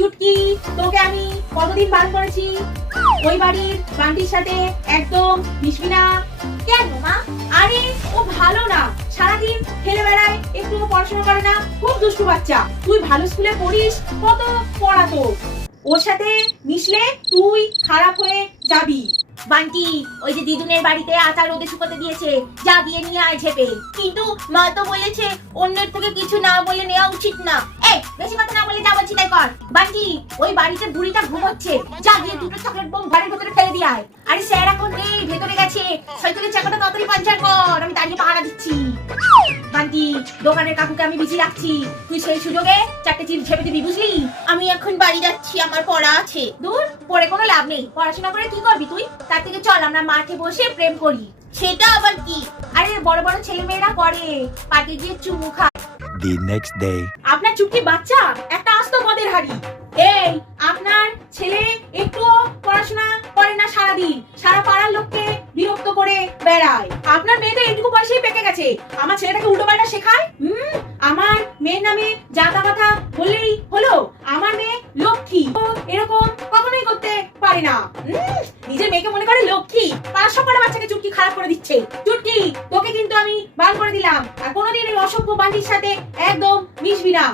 চুটকি, তোকে আমি কতদিন বান করেছি? ওই বাড়ির বান্টির সাথে একদম মিশবি না। কেন মা? আরে, ও ভালো না। সারাদিন খেলে বেড়ায় একটু পড়াশোনা করে না। খুব দুষ্টু বাচ্চা। তুই ভালো স্কুলে পড়িস, কত পড়াতো ওর সাথে মিশলে তুই খারাপ হয়ে যাবি। বান্টি, ওই যে দিদুনের বাড়িতে আচার রোদে শুকোতে দিয়েছে। যা দিয়ে নিয়ে আয় ঝেপে। কিন্তু মা তো বলেছে, অন্যের থেকে কিছু না বলে নেওয়া উচিত না। এই, বেশি কথা না বলে যা বলছি তাই কর। বান্টি, ওই বাড়িতে বুড়িটা ঘুমোচ্ছে। যা দিয়ে দুটো চকলেট বোম ঘরের ভেতরে ফেলে দিয়ে আয়। আরে স্যার, এখন নেই, ভেতরে গেছে। সাইকেলের চাকাটা তাড়াতাড়ি পাঞ্চার কর, আমি দাঁড়িয়ে পাহারা দিচ্ছি। বান্টি দোকানের কাকুকে আমি বিজি রাখছি। তুই সেই সুযোগে চারটে চিপ ঝেপে দিবি বুঝলি? আমি এখন বাড়ি যাচ্ছি আমার পড়া আছে। দূর পড়ে কোনো লাভ নেই। পড়াশোনা করে কি করবি তুই? তার থেকে চল আমরা মাঠে বসে প্রেম করি। সেটা আবার কি? আরে বড় বড় ছেলে মেয়েরা করে। পার্কে গিয়ে চুমু খা The next day. আপনার চুক্তি বাচ্চা? একটা আস্ত পদের হাড়ি। এই আপনার ছেলে একটুও পড়াশোনা করে না সারাদিন। সারা পাড়ার লোককে বেড়ায় আপনার মেয়ে তো এইটুকু বয়সেই পেকে গেছে। আমার ছেলেটাকে উল্টো পাল্টা শেখায়? হুম, আমার মেয়ের নামে জাতা কথা বললেই হলো। আমার মেয়ে লক্ষ্মী। ও এরকম কখনোই করতে পারে না। নিজের মেয়েকে মনে করে লক্ষ্মী। পাঁচশো করে বাচ্চাকে চুটকি খারাপ করে দিচ্ছে। চুটকি, তোকে কিন্তু আমি বান করে দিলাম। আর কোনোদিন এই অসভ্য বান্ডির সাথে একদম মিশবি না।